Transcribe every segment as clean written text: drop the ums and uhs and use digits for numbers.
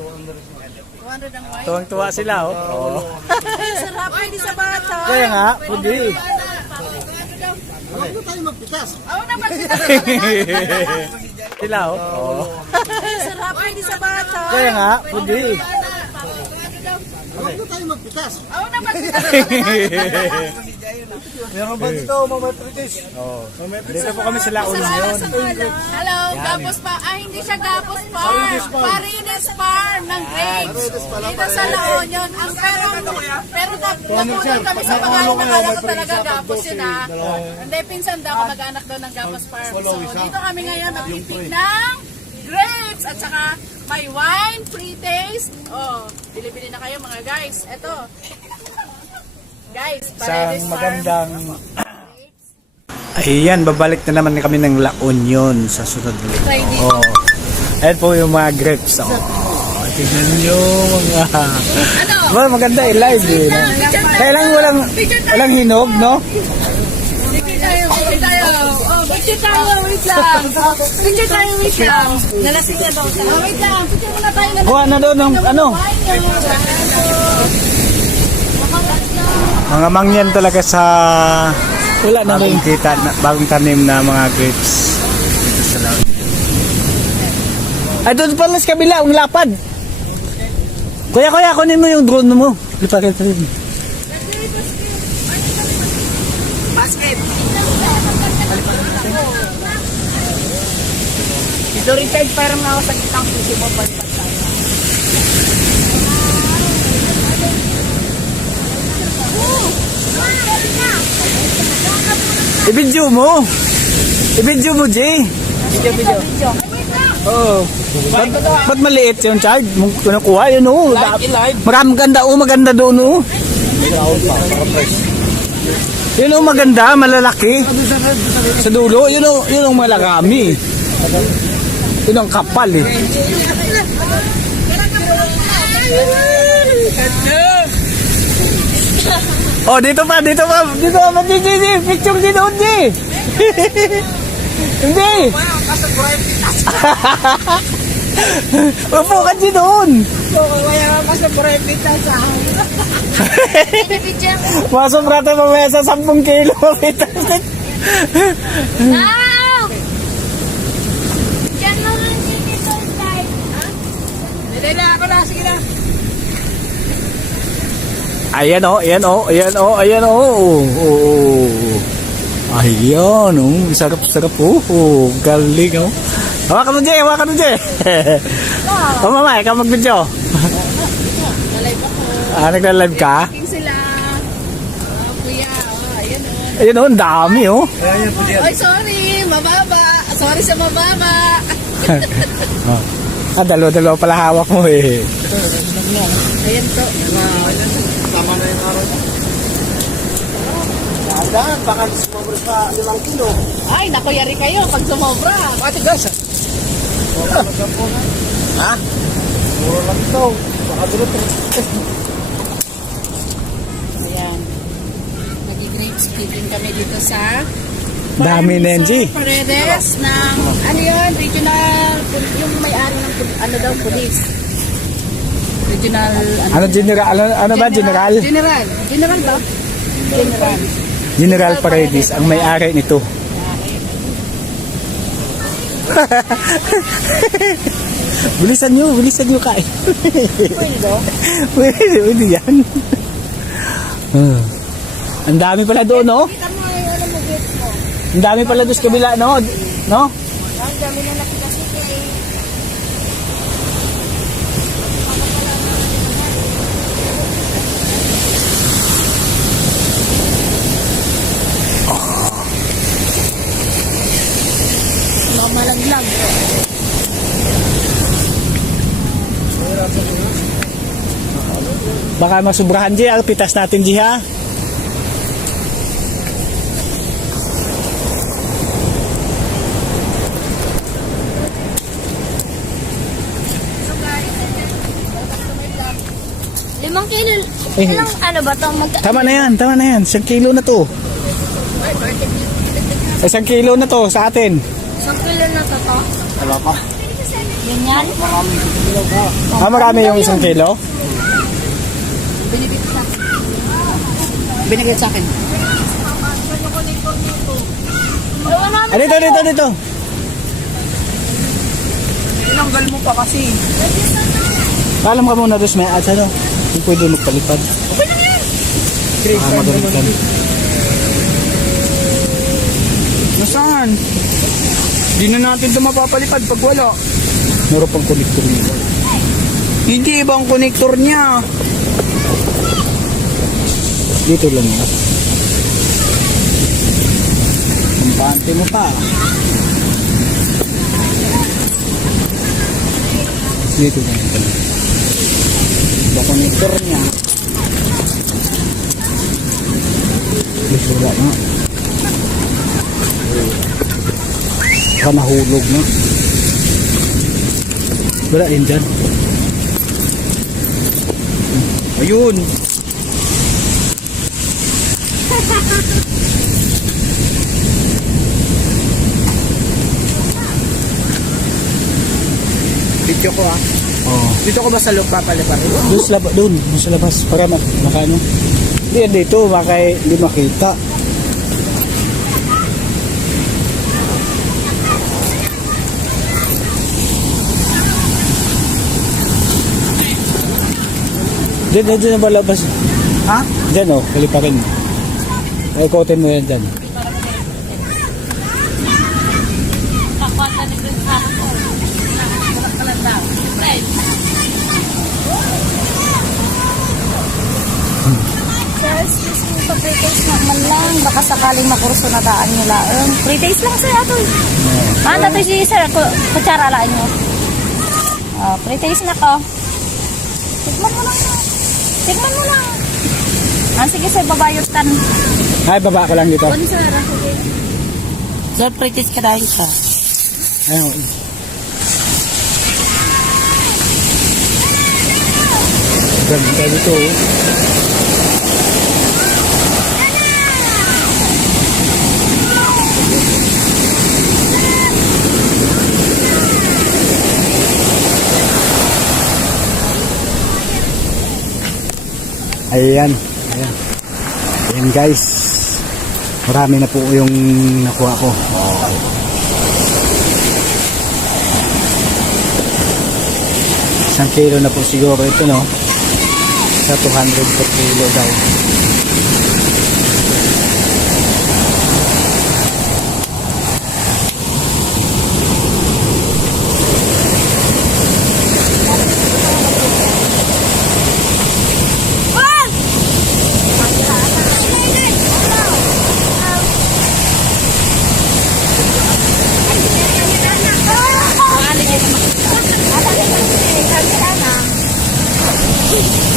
200 ang white. Tuwang-tuwa sila, oh. Oo. Sarap, hindi sa bata. Kaya nga, hindi. Huwag na tayo magpitas. Oo naman sila. Sila, oh. Oo. Sarap, hindi sa bata. Kaya nga, hindi. Huwag na tayo magpitas. Oo naman sila. Meron ba dito, Mama Tritis? Oo. Dito po kami sa La Union. Hello, Gapos pa. Hindi siya Gapos Farm. Parines Farm ng grapes. Dito sa La Union. Ang pero natulog kami sa pangalan ng anak ko talaga Gapos yun ha. Hindi, pinsan daw ako mag-anak daw ng Gapos Farm. So, dito kami ngayon nagtitig ng grapes at saka may wine, free taste. Oh, bili-bili na kayo mga guys. Eto. Guys, Parines Isang Farm. magandang... Ayan, babalik na naman kami ng La Union sa sunod ulit. Try this. Oo. Ayan po yung mga grapes. Oh. Tignan nyo mga... Ano? Well, maganda live eh. No? Kaya lang walang hinog, no? Picture tayo. Oh, picture tayo, wait lang. Picture tayo, wait lang. Nalasing na daw siya. Wait lang, picture muna tayo. Kuha na doon ng ano? Mga mangyan talaga sa wala na bagong kita, bagong tanim na mga grapes dito sa La Union. Ay, doon pala sa kabila, ang lapad. Kuya, kunin mo yung drone mo. Lipakin rin. Basket. Dito rin tayo, parang ako sa kitang puso mo. Palipat tayo. I-video mo, Jay. Video. Oo. Ba't maliit yung child? Kunakuha yun, oh. Maraming ganda, oh. Maganda doon, oh. Yun, oh, maganda. Malalaki. Sa dulo, yun, oh. Yun, oh, malakami. Yun ang kapal, eh. Oh, dito pa. Dito, picture din doon, Jay. Hindi. Upo ka din doon. Masok rata mamaya sa 10 kilo. Ayan, oh. Ayan, oh. Sarap, oh. Galing, oh. Hawakan mo, Jay. Oh, mama, ikaw mag-video. Nalive ako. Nagla-live ka? King sila. Kuya, ayan o. Ayan, oh. Ang dami, oh. Ay, sorry. Mababa. Sorry sa mababa. Dalawa pala hawak mo, eh. Ayan to. Tama na yung araw. Dahan, baka sumobra sa 5 kilo. Ay, naku, yari kayo pag sumobra. Ate guys, ha? Mura lang ito. Baka dulot. Ayan. Nag-grapes picking kami dito sa Dami, Nenji. Paredes ng, ano yun, regional, yung may-ari ng, ano daw, police. Regional, Ano ba, General? General ba? General. General Paredes, ang may-ari nito. Bilisan nyo kain. Pwede yan. Ang dami pala doon, no? Kita mo, ano mo, grapes mo. Ang dami pala doon sa kabila, no? No? Ang dami na nakita si Kay. Malaglag. Baka masubrahan, G. Pitas natin, G, ha? Limang kilo. Ilang ano ba ito? Tama na yan. 1 kilo na to. 1 kilo na to sa atin. 1 kilo na to to? Wala pa. Ganyan. Marami yung 1 kilo? Binigay sa akin. Dito. Tinanggal mo pa kasi. Alam ka muna, Dos, may ads ano? Kung pwede magpalipad. Magalitan. Nasaan? Hindi na natin ito mapapalipad pag wala. Meron pang connector niya. Hindi ibang connector niya. Dito lang yan. Kumpante mo pa. Dito lang yan. Iba connector niya. Wala nga. Baka nahulog na. Wala yun dyan. Ayun. Video ko Oo. Dito ko ba sa loob papalipad? Doon sa labas. Para makaano. Hindi yan dito. Baka hindi makita. Diyan na ba labas? Ha? Diyan oh, kalipakin mo. Ay, ikotin mo yan dyan. Sir, excuse me, pa-pre-taste naman lang. Baka sakaling makurso na daan nyo lang. Pre-taste lang sir, ato. Datoy si sir, kutsara lang nyo. Pre-taste na ko. Tikman mo lang. Tikman mo lang. Sige sir, babayot kan. Ay, baba ko lang dito. Sir, sige. Sir, practice ka dahil ka. Ayun. Ganda dito oh. Ayan. Ayan guys. Marami na po yung nakuha ko. Isang kilo na po siguro ito no. Sa 200 per kilo daw.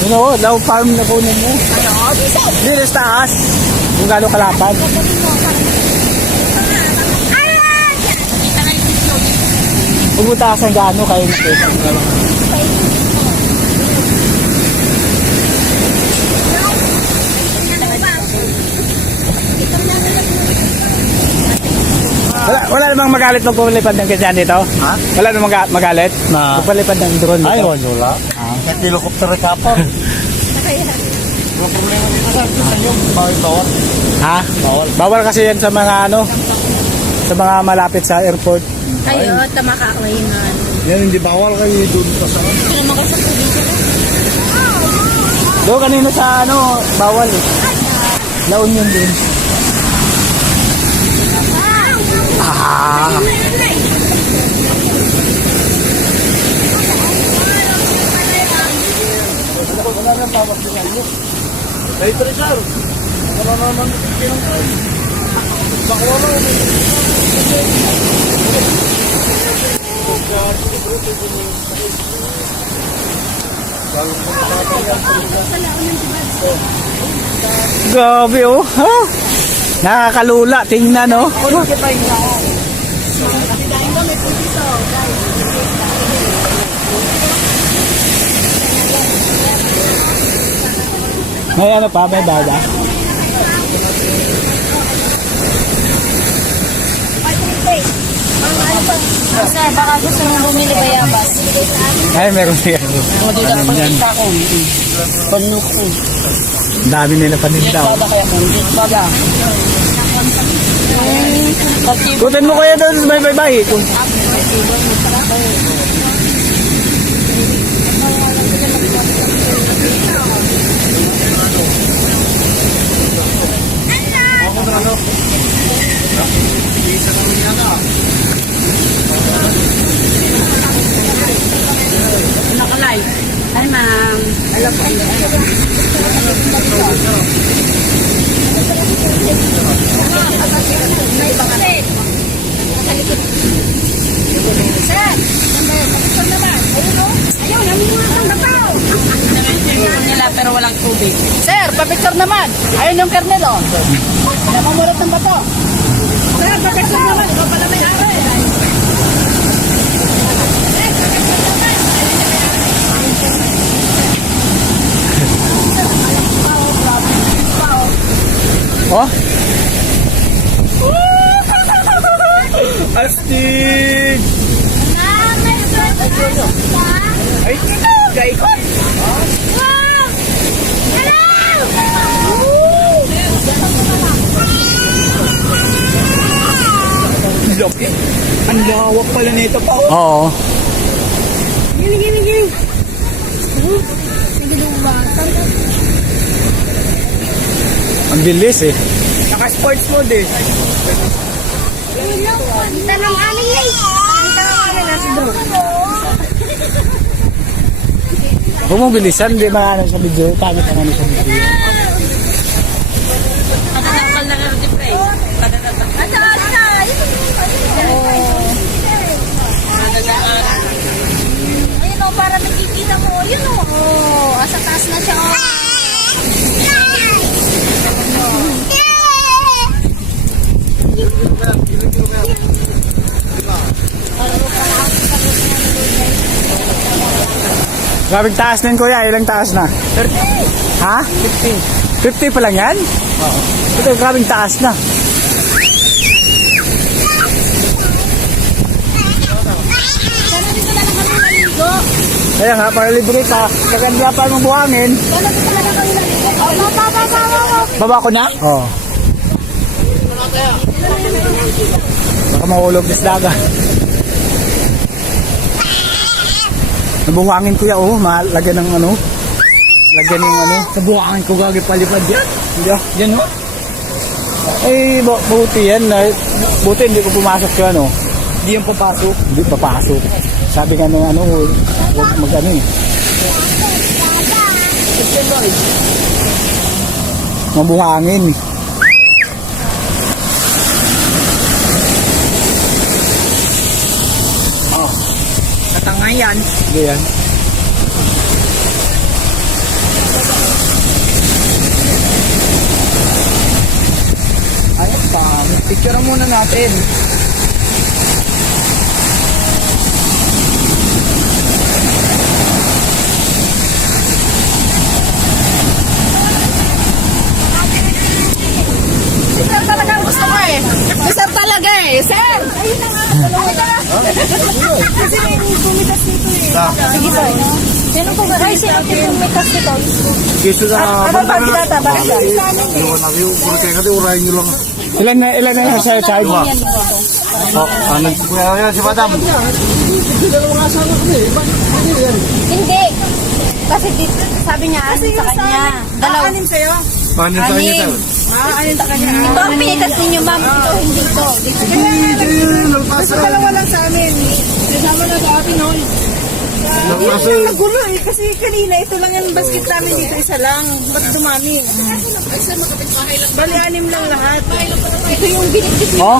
You know, low farm na kunin mo. Dito sa taas. Kung gano'ng kalapad. Pumunta ka sa gano'n kayo nakita. Wala namang magalit pag pumilipad ng ganyan dito? Ha? Wala namang magalit? Na? Pag pumilipad ng drone dito? Ay, wala. Kahit helicopter ka pa. Yung problema dito sa inyo, bawal. Ha? Bawal. Bawal kasi yan sa mga ano, sa mga malapit sa airport. Kayo, tama ka ako yun. Yan, hindi bawal kayo doon pa sa Doon kanina sa ano, bawal eh. La Union din. Ay, Tresor. Wala naman pinang Bakwa mo. Grabe oh. Ha? Nakakalula, tingnan oh. May ano pa, may bada. Ang ano Sir, baka gusto mong bumili bayabas. Ay, meron siya. Ano yan? Ang dami nila paninda. Oh. Kutin mo kaya doon, bye-bye. Ay, ma'am. Alam ko. Nila pero walang tubig. Sir, papicture naman. Ayun yung kernel, oh. Namamurot ng bato. Sir, papicture naman. Ikaw pala may ari. Oh? Astig! Ay, gay ko! Laki. Ang lawak pala nito pa. Oo. Ang bilis eh. Naka-sports mode eh. Tanong amin yan. Tanong amin na si Drew. Huwag mong bilisan, di ba ano sa video? Pangit ang ano sa video. Ayun o, para nakikita mo. Yun o. Asa taas na siya o. Grabing taas na yun, kuya. Ilang taas na? 30. Ha? 50. 50 pa lang yan? Oo. Ito, grabing taas na. Sana dito na lang kami naligo. Kaya nga, para libre ka. Kaganda pa mong buhangin. Sana dito na lang kami naligo. Oh, Baba ko na? Oo. Baka mahulog sa dagat. Nabuhangin kuya, oh. Lagyan ng ano. Lagyan ng ano. Sa buhangin ko gagi palipad yan. Yan, oh. Eh, buti yan. Buti hindi ko pumasok yung ano. Hindi yung papasok? Hindi papasok. Sabi nga nung ano, huwag mag-ano eh. Mabuhangin. Oh. Katangay yan. Hindi yan. Ayos pa. Picture muna natin. Si Sir talaga ang gusto ko eh. Si Sir talaga eh. Sir! Ayun na nga. Kasi may bumitas dito eh. sige po. Sino po ba? Ay, sino po yung may kasi to? Kiso na Ano ba binata? Bakit siya? Iwan na kayo. Kung kayo kasi urahin nyo lang. Ilan na yung sa side? Oh, ano? Kuya yan si Madam. Hindi. Kasi dito, sabi niya, anin sa kanya. Dalaw. Anin sa'yo? Paano sa inyo tayo? Anin sa kanya. Ito ang pinitas ninyo, ma'am. Ito, hindi ito. Dito. Kasi dalawa lang sa amin. Kasama na dati noon. Nagpasa. Ang nagulo eh. Kasi kanina ito lang yung basket namin dito. Isa lang. Ba't dumami? Bali, anim lang lahat. Ito yung binigit niyo. Oh?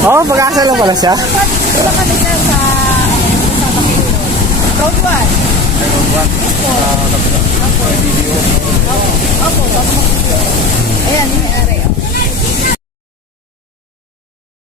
Oh, pag-asa lang pala siya. Ito kami sa Road 1. Ayan, yung may-ari.